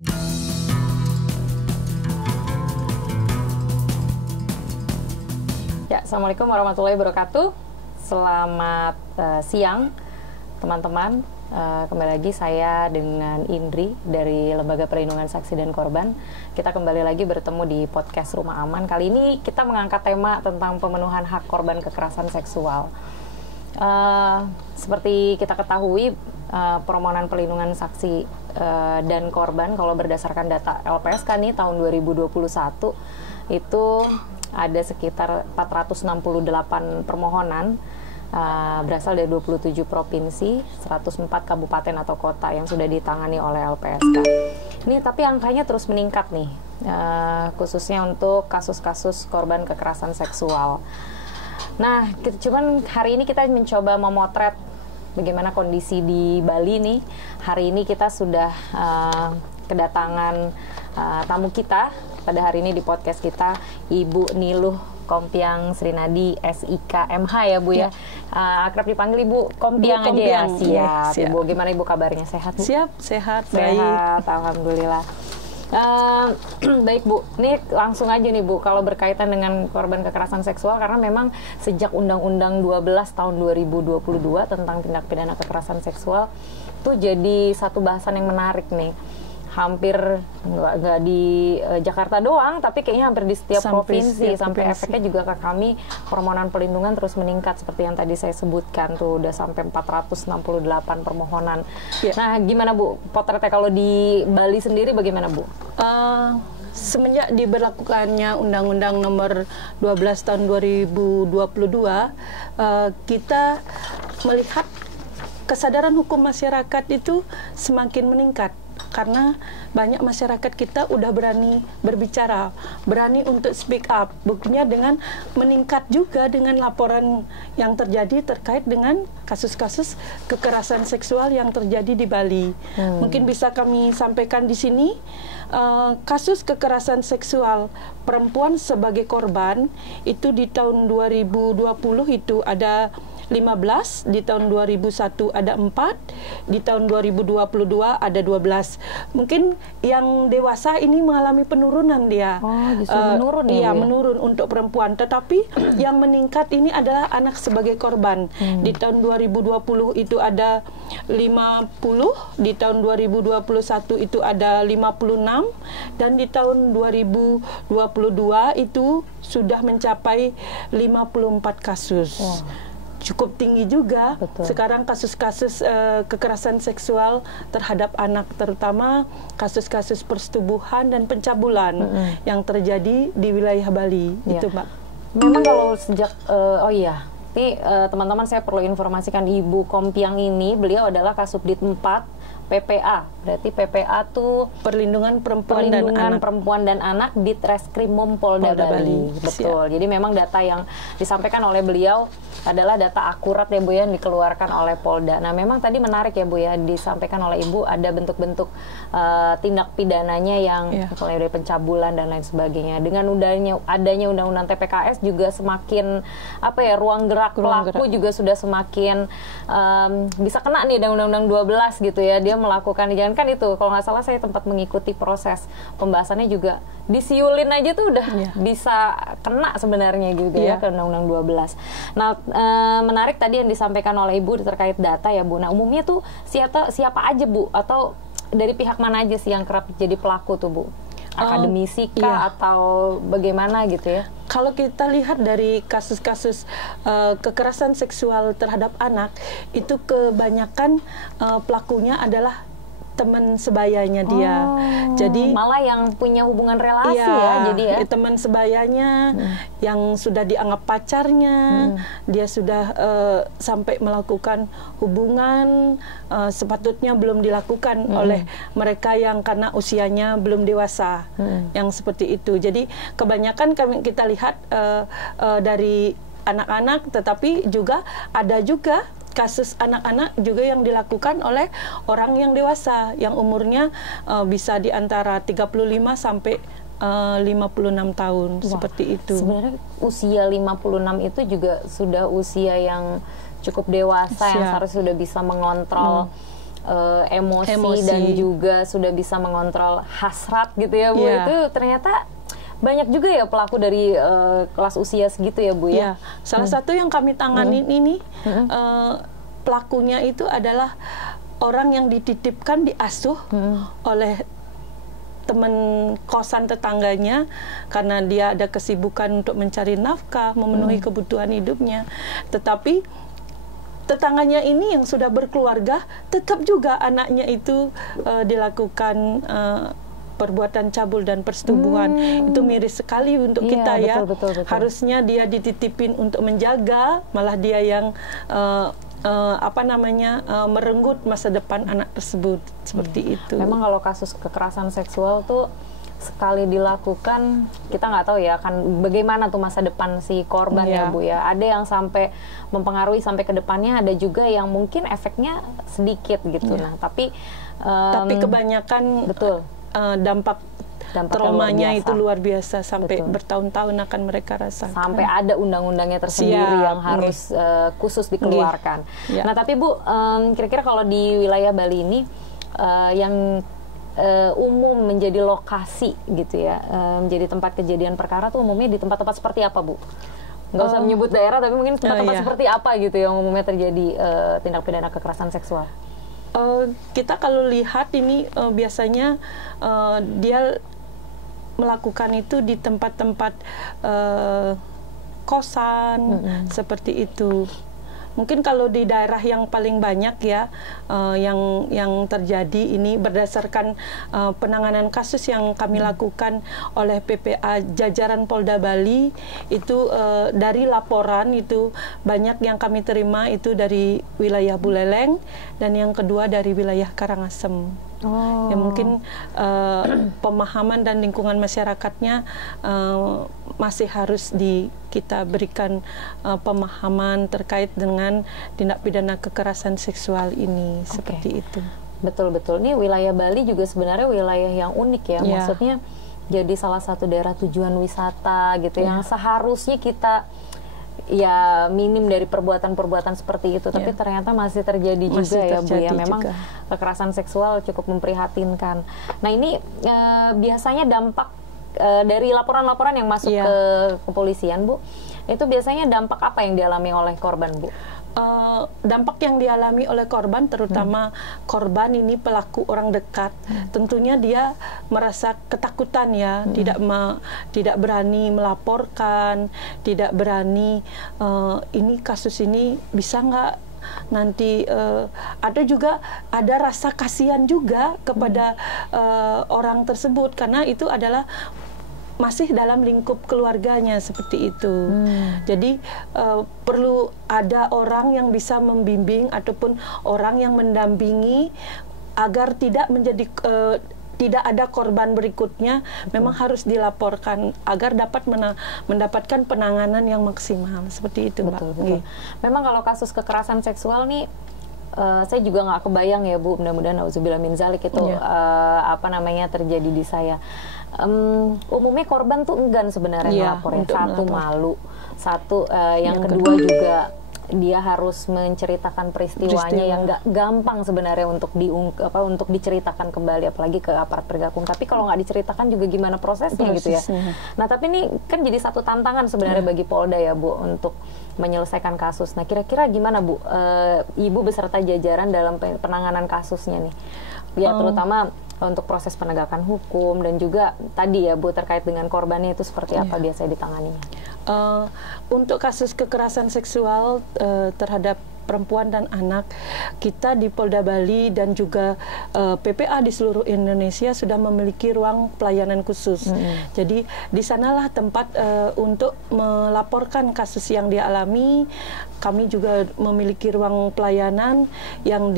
Ya, Assalamualaikum warahmatullahi wabarakatuh. Selamat siang, teman-teman. Kembali lagi saya dengan Indri dari Lembaga Perlindungan Saksi dan Korban. Kita kembali lagi bertemu di podcast Rumah Aman. Kali ini kita mengangkat tema tentang pemenuhan hak korban kekerasan seksual. Seperti kita ketahui, permohonan perlindungan saksi dan korban kalau berdasarkan data LPSK nih tahun 2021 itu ada sekitar 468 permohonan berasal dari 27 provinsi, 104 kabupaten atau kota yang sudah ditangani oleh LPSK. Ini tapi angkanya terus meningkat nih, khususnya untuk kasus-kasus korban kekerasan seksual. Nah, cuman hari ini kita mencoba memotret bagaimana kondisi di Bali nih. Hari ini kita sudah kedatangan tamu kita pada hari ini di podcast kita, Ibu Niluh Kompiang Srinadi SIK MH ya Bu ya. Akrab dipanggil Ibu Kompiang aja ya. Siap. Ibu, gimana Ibu kabarnya? Sehat Bu? Sehat, Sehat, baik. Alhamdulillah. Baik Bu, ini langsung aja nih Bu, kalau berkaitan dengan korban kekerasan seksual, karena memang sejak Undang-Undang 12 tahun 2022 tentang tindak pidana kekerasan seksual itu jadi satu bahasan yang menarik nih. Hampir nggak di Jakarta doang, tapi kayaknya hampir di setiap provinsi. Sampai efeknya juga ke kami, permohonan perlindungan terus meningkat seperti yang tadi saya sebutkan tuh, udah sampai 468 permohonan. Nah, gimana Bu potretnya kalau di Bali sendiri bagaimana Bu? Semenjak diberlakukannya Undang-Undang Nomor 12 tahun 2022, kita melihat kesadaran hukum masyarakat itu semakin meningkat. Karena banyak masyarakat kita udah berani berbicara, berani untuk speak up. Buktinya dengan meningkat juga dengan laporan yang terjadi terkait dengan kasus-kasus kekerasan seksual yang terjadi di Bali. Mungkin bisa kami sampaikan di sini, kasus kekerasan seksual perempuan sebagai korban itu di tahun 2020 itu ada 15, di tahun 2001 ada 4, di tahun 2022 ada 12. Mungkin yang dewasa ini mengalami penurunan dia. Justru menurun ya? Iya, menurun untuk perempuan. Tetapi yang meningkat ini adalah anak sebagai korban. Di tahun 2020 itu ada 50, di tahun 2021 itu ada 56, dan di tahun 2022 itu sudah mencapai 54 kasus. Cukup tinggi juga. Betul. Sekarang kasus-kasus kekerasan seksual terhadap anak, terutama kasus-kasus persetubuhan dan pencabulan yang terjadi di wilayah Bali. Itu Mbak. Memang kalau sejak ini teman-teman saya perlu informasikan, Ibu Kompiang ini beliau adalah Kasubdit 4 PPA, berarti PPA tuh Perlindungan Perempuan dan Anak di Treskrimum Polda Bali. Betul. Jadi memang data yang disampaikan oleh beliau adalah data akurat ya Bu ya, yang dikeluarkan oleh Polda. Nah, memang tadi menarik ya Bu ya, disampaikan oleh Ibu ada bentuk-bentuk tindak pidananya yang mulai dari pencabulan dan lain sebagainya. Dengan adanya Undang-Undang TPKS juga semakin ruang gerak pelaku juga sudah semakin bisa kena nih dengan Undang-Undang 12 gitu ya. Dia melakukan, jangan kan itu, kalau nggak salah saya tempat mengikuti proses pembahasannya juga disiulin aja tuh udah bisa kena sebenarnya gitu ya ke Undang-Undang 12. Nah, menarik tadi yang disampaikan oleh Ibu terkait data ya Bu. Nah, umumnya tuh siapa aja Bu, atau dari pihak mana aja sih yang kerap jadi pelaku tuh Bu? Akademisi kah atau bagaimana gitu ya? Kalau kita lihat dari kasus-kasus kekerasan seksual terhadap anak, itu kebanyakan pelakunya adalah teman sebayanya dia. Jadi malah yang punya hubungan relasi jadi ya. Teman sebayanya yang sudah dianggap pacarnya, dia sudah sampai melakukan hubungan sepatutnya belum dilakukan oleh mereka yang karena usianya belum dewasa. Yang seperti itu. Jadi kebanyakan kita lihat dari anak-anak, tetapi juga ada juga kasus anak-anak juga yang dilakukan oleh orang yang dewasa yang umurnya bisa di antara 35 sampai 56 tahun. Seperti itu. Sebenarnya usia 56 itu juga sudah usia yang cukup dewasa, yang seharusnya sudah bisa mengontrol emosi dan juga sudah bisa mengontrol hasrat gitu ya Bu. Itu ternyata banyak juga ya pelaku dari kelas usia segitu ya Bu ya. Salah satu yang kami tangani ini pelakunya itu adalah orang yang dititipkan, diasuh oleh teman kosan tetangganya karena dia ada kesibukan untuk mencari nafkah, memenuhi kebutuhan hidupnya. Tetapi tetangganya ini yang sudah berkeluarga, tetap juga anaknya itu dilakukan perbuatan cabul dan persetubuhan. Itu miris sekali untuk kita ya. Betul. Harusnya dia dititipin untuk menjaga, malah dia yang merenggut masa depan anak tersebut. Seperti itu. Memang kalau kasus kekerasan seksual tuh sekali dilakukan, kita nggak tahu ya kan bagaimana tuh masa depan si korban ya Bu ya. Ada yang sampai mempengaruhi sampai ke depannya, ada juga yang mungkin efeknya sedikit gitu. Nah, tapi kebanyakan dampak traumanya itu luar biasa sampai bertahun-tahun akan mereka rasakan. Sampai ada undang-undangnya tersendiri yang harus khusus dikeluarkan. Nah, tapi Bu, kira-kira kalau di wilayah Bali ini yang umum menjadi lokasi gitu ya, menjadi tempat kejadian perkara tuh umumnya di tempat-tempat seperti apa Bu? Nggak usah menyebut daerah, tapi mungkin tempat-tempat seperti apa gitu yang umumnya terjadi tindak pidana kekerasan seksual? Kita kalau lihat ini biasanya dia melakukan itu di tempat-tempat kosan seperti itu. Mungkin kalau di daerah yang paling banyak ya yang terjadi ini berdasarkan penanganan kasus yang kami lakukan oleh PPA jajaran Polda Bali itu dari laporan itu banyak yang kami terima itu dari wilayah Buleleng dan yang kedua dari wilayah Karangasem. Ya mungkin pemahaman dan lingkungan masyarakatnya masih harus kita berikan pemahaman terkait dengan tindak pidana kekerasan seksual ini seperti itu. Betul. Ini wilayah Bali juga sebenarnya wilayah yang unik ya. Maksudnya jadi salah satu daerah tujuan wisata gitu yang seharusnya kita ya minim dari perbuatan-perbuatan seperti itu, tapi ternyata masih terjadi juga ya Bu ya. Memang kekerasan seksual cukup memprihatinkan. Nah, ini biasanya dampak dari laporan-laporan yang masuk ke kepolisian Bu, itu biasanya dampak apa yang dialami oleh korban Bu? Dampak yang dialami oleh korban, terutama korban ini pelaku orang dekat, tentunya dia merasa ketakutan ya, tidak berani melaporkan, tidak berani ini kasus ini bisa nggak nanti ada rasa kasihan juga kepada orang tersebut karena itu adalah masih dalam lingkup keluarganya seperti itu. Jadi perlu ada orang yang bisa membimbing ataupun orang yang mendampingi agar tidak menjadi tidak ada korban berikutnya. Memang harus dilaporkan agar dapat mendapatkan penanganan yang maksimal seperti itu, Mbak. Betul. Memang kalau kasus kekerasan seksual nih saya juga nggak kebayang ya Bu, mudah-mudahan nauzubillah min zalik itu terjadi di saya. Umumnya korban tuh enggan sebenarnya melapor ya. Satu malu, yang kedua juga dia harus menceritakan peristiwanya yang nggak gampang sebenarnya untuk diceritakan kembali, apalagi ke aparat penegak hukum. Tapi kalau nggak diceritakan juga gimana prosesnya gitu ya. Nah, tapi ini kan jadi satu tantangan sebenarnya bagi Polda ya Bu untuk menyelesaikan kasus. Nah, kira-kira gimana Bu, Ibu beserta jajaran dalam penanganan kasusnya nih? Ya, terutama untuk proses penegakan hukum dan juga tadi ya Bu terkait dengan korbannya itu seperti apa biasanya ditanganinya? Untuk kasus kekerasan seksual terhadap perempuan dan anak, kita di Polda Bali dan juga PPA di seluruh Indonesia sudah memiliki ruang pelayanan khusus. Jadi di sanalah tempat untuk melaporkan kasus yang dialami. Kami juga memiliki ruang pelayanan yang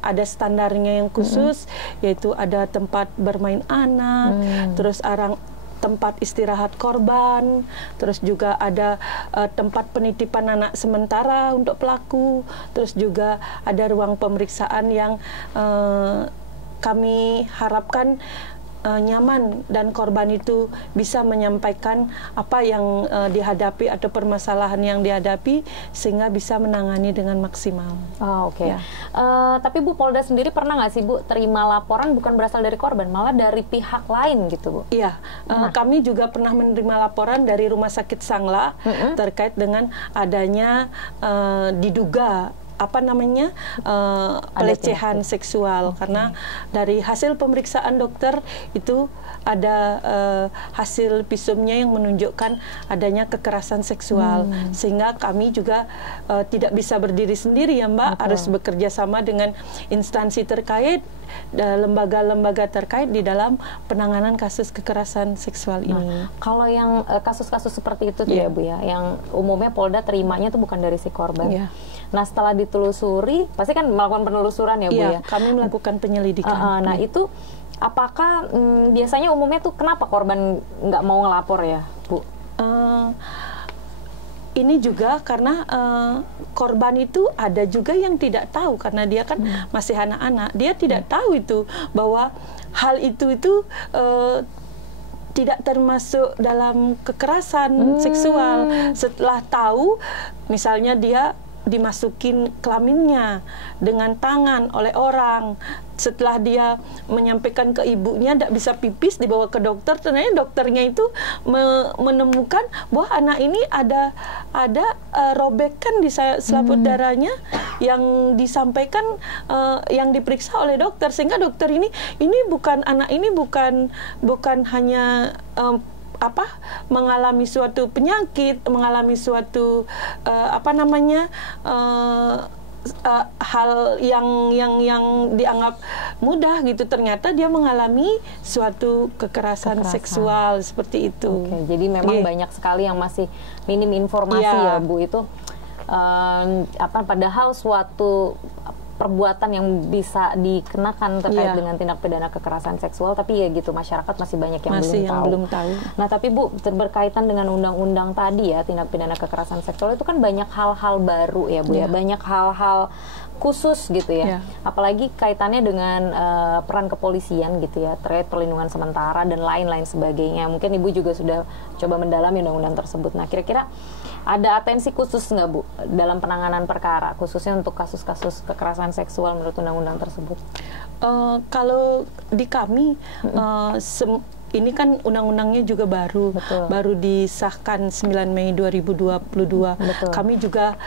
ada standarnya yang khusus, yaitu ada tempat bermain anak, terus tempat istirahat korban, terus juga ada tempat penitipan anak sementara untuk pelaku, terus juga ada ruang pemeriksaan yang kami harapkan nyaman dan korban itu bisa menyampaikan apa yang dihadapi atau permasalahan yang dihadapi sehingga bisa menangani dengan maksimal. Oh, oke. Ya. Tapi Bu, Polda sendiri pernah nggak sih Bu terima laporan bukan berasal dari korban, malah dari pihak lain gitu Bu? Iya, kami juga pernah menerima laporan dari Rumah Sakit Sangla terkait dengan adanya diduga pelecehan seksual, karena dari hasil pemeriksaan dokter itu ada hasil visumnya yang menunjukkan adanya kekerasan seksual, sehingga kami juga tidak bisa berdiri sendiri ya Mbak. Betul. Harus bekerja sama dengan instansi terkait, lembaga-lembaga terkait di dalam penanganan kasus kekerasan seksual ini. Kalau yang kasus-kasus seperti itu tuh ya Bu ya, yang umumnya Polda terimanya itu bukan dari si korban. Nah, setelah ditelusuri, pasti kan melakukan penelusuran ya Bu ya? Kami melakukan penyelidikan. Nah, itu apakah biasanya umumnya tuh kenapa korban nggak mau ngelapor ya Bu? Ini juga karena korban itu ada juga yang tidak tahu, karena dia kan masih anak-anak, dia tidak tahu itu bahwa hal itu tidak termasuk dalam kekerasan seksual. Setelah tahu, misalnya dia dimasukin kelaminnya dengan tangan oleh orang, setelah dia menyampaikan ke ibunya tidak bisa pipis, dibawa ke dokter, ternyata dokternya itu menemukan bahwa anak ini ada robekan di selaput darahnya yang disampaikan yang diperiksa oleh dokter, sehingga dokter ini bukan anak ini bukan hanya mengalami suatu penyakit, mengalami suatu hal yang dianggap mudah gitu, ternyata dia mengalami suatu kekerasan seksual seperti itu. Oke, jadi memang banyak sekali yang masih minim informasi ya Bu, itu padahal suatu perbuatan yang bisa dikenakan terkait dengan tindak pidana kekerasan seksual, tapi ya gitu masyarakat masih banyak yang belum tahu. Nah, tapi Bu, berkaitan dengan undang-undang tadi ya, tindak pidana kekerasan seksual itu kan banyak hal-hal baru ya Bu ya, banyak hal-hal khusus gitu ya, apalagi kaitannya dengan peran kepolisian gitu ya, terkait perlindungan sementara dan lain-lain sebagainya. Mungkin Ibu juga sudah coba mendalami undang-undang tersebut. Nah, kira-kira ada atensi khusus nggak Bu dalam penanganan perkara, khususnya untuk kasus-kasus kekerasan seksual menurut undang-undang tersebut? Kalau di kami, ini kan undang-undangnya juga baru disahkan 9 Mei 2022. Betul. Kami juga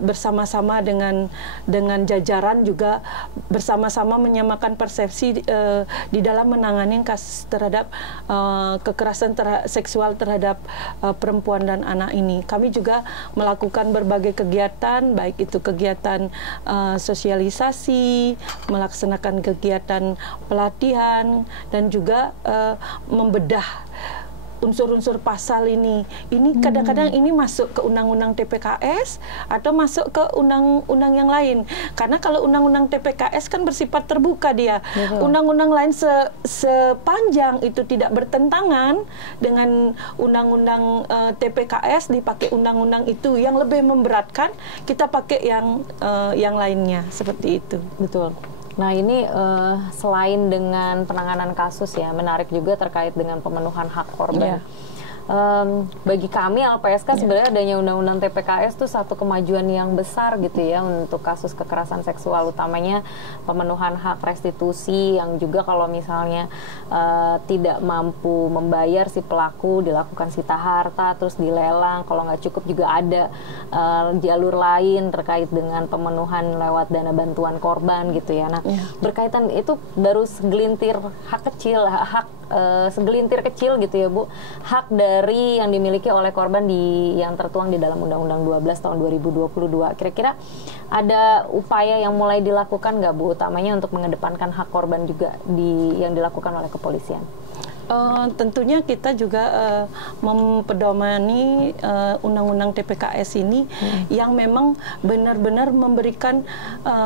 bersama-sama dengan jajaran juga bersama-sama menyamakan persepsi di dalam menangani kasus terhadap kekerasan seksual terhadap perempuan dan anak ini. Kami juga melakukan berbagai kegiatan, baik itu kegiatan sosialisasi, melaksanakan kegiatan pelatihan, dan juga membedah unsur-unsur pasal ini. Ini kadang-kadang ini masuk ke undang-undang TPKS atau masuk ke undang-undang yang lain. Karena kalau undang-undang TPKS kan bersifat terbuka dia. Undang-undang lain sepanjang itu tidak bertentangan dengan undang-undang TPKS, dipakai undang-undang itu yang lebih memberatkan, kita pakai yang lainnya, seperti itu. Betul. Nah, ini selain dengan penanganan kasus ya, menarik juga terkait dengan pemenuhan hak korban. Bagi kami LPSK sebenarnya adanya undang-undang TPKS itu satu kemajuan yang besar gitu ya untuk kasus kekerasan seksual, utamanya pemenuhan hak restitusi yang juga kalau misalnya tidak mampu membayar si pelaku dilakukan sita harta terus dilelang, kalau nggak cukup juga ada jalur lain terkait dengan pemenuhan lewat dana bantuan korban gitu ya. Nah, berkaitan itu baru segelintir hak kecil, segelintir kecil gitu ya Bu, hak dari yang dimiliki oleh korban yang tertuang di dalam Undang-Undang 12 tahun 2022. Kira-kira ada upaya yang mulai dilakukan nggak Bu, utamanya untuk mengedepankan hak korban juga yang dilakukan oleh kepolisian? Tentunya kita juga mempedomani undang-undang TPKS ini yang memang benar-benar memberikan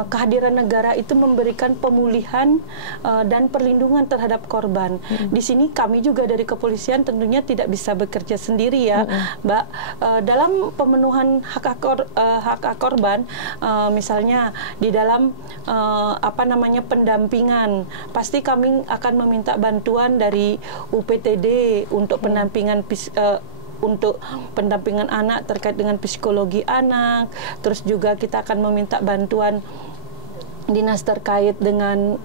kehadiran negara itu memberikan pemulihan dan perlindungan terhadap korban. Di sini kami juga dari kepolisian tentunya tidak bisa bekerja sendiri ya, Mbak. Dalam pemenuhan hak korban, misalnya di dalam pendampingan, pasti kami akan meminta bantuan dari UPTD untuk pendampingan anak terkait dengan psikologi anak. Terus juga kita akan meminta bantuan dinas terkait dengan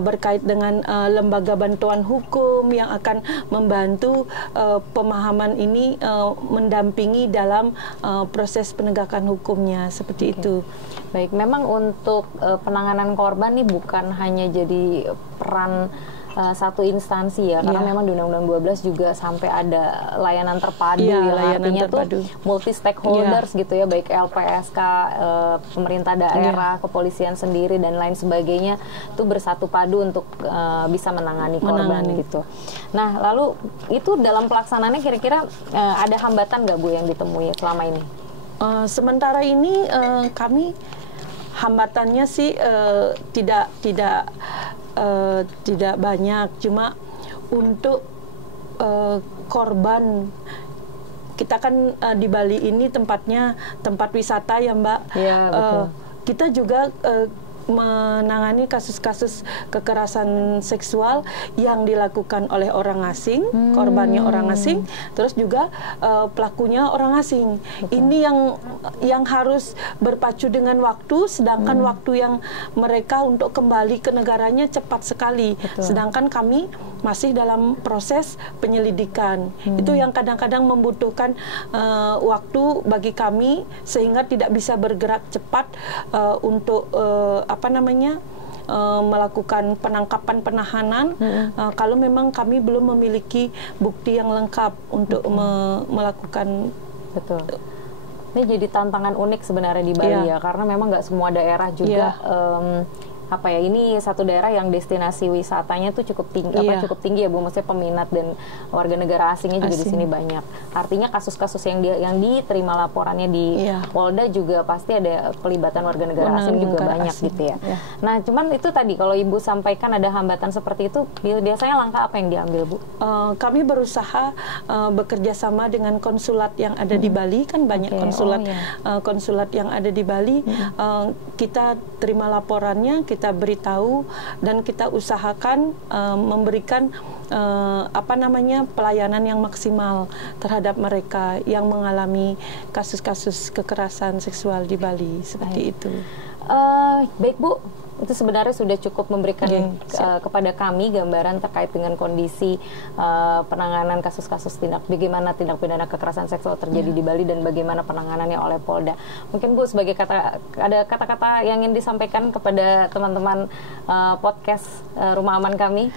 berkait dengan lembaga bantuan hukum yang akan membantu pemahaman ini mendampingi dalam proses penegakan hukumnya seperti itu. Baik, memang untuk penanganan korban nih bukan hanya jadi peran satu instansi ya, karena memang di Undang-Undang 12 juga sampai ada layanan terpadu yang artinya terpadu tuh multi stakeholders gitu ya, baik LPSK, pemerintah daerah, kepolisian sendiri dan lain sebagainya tuh bersatu padu untuk bisa menangani korban gitu. Nah, lalu itu dalam pelaksanaannya kira-kira ada hambatan nggak Bu yang ditemui selama ini? Sementara ini kami hambatannya sih tidak banyak, cuma untuk korban kita kan di Bali ini tempatnya tempat wisata ya Mbak. Ya, betul. Kita juga menangani kasus-kasus kekerasan seksual yang dilakukan oleh orang asing, korbannya orang asing, terus juga pelakunya orang asing. Betul. Ini yang harus berpacu dengan waktu, sedangkan waktu yang mereka untuk kembali ke negaranya cepat sekali. Betul. Sedangkan kami masih dalam proses penyelidikan. Itu yang kadang-kadang membutuhkan waktu bagi kami sehingga tidak bisa bergerak cepat untuk melakukan penangkapan penahanan kalau memang kami belum memiliki bukti yang lengkap untuk melakukan. Betul. Ini jadi tantangan unik sebenarnya di Bali ya, karena memang nggak semua daerah juga ini satu daerah yang destinasi wisatanya tuh cukup tinggi ya Bu, maksudnya peminat dan warga negara asingnya juga di sini banyak. Artinya kasus-kasus yang diterima laporannya di Polda juga pasti ada pelibatan warga negara asing juga banyak gitu ya. Nah, cuman itu tadi kalau Ibu sampaikan ada hambatan seperti itu, biasanya langkah apa yang diambil Bu? Kami berusaha bekerja sama dengan konsulat yang ada di Bali, kan banyak konsulat yang ada di Bali. Kita terima laporannya, kita beritahu dan kita usahakan memberikan pelayanan yang maksimal terhadap mereka yang mengalami kasus-kasus kekerasan seksual di Bali seperti itu. Baik Bu, itu sebenarnya sudah cukup memberikan kepada kami gambaran terkait dengan kondisi penanganan kasus-kasus bagaimana tindak pidana kekerasan seksual terjadi di Bali dan bagaimana penanganannya oleh Polda. Mungkin Bu sebagai ada kata-kata yang ingin disampaikan kepada teman-teman podcast Rumah Aman kami.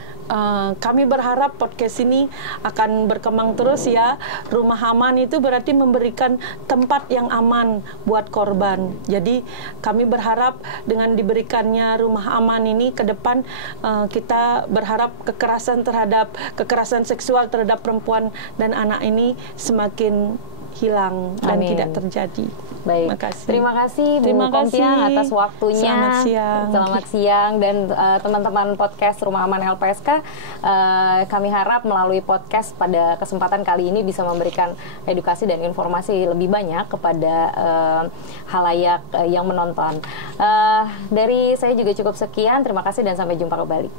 Kami berharap podcast ini akan berkembang terus ya. Rumah aman itu berarti memberikan tempat yang aman buat korban. Jadi kami berharap dengan diberikannya rumah aman ini ke depan kita berharap kekerasan seksual terhadap perempuan dan anak ini semakin hilang dan tidak terjadi. Baik. Terima kasih Bu Kompiang atas waktunya. Selamat siang dan teman-teman podcast Rumah Aman LPSK. Kami harap melalui podcast pada kesempatan kali ini bisa memberikan edukasi dan informasi lebih banyak kepada halayak yang menonton. Dari saya juga cukup sekian. Terima kasih dan sampai jumpa kembali.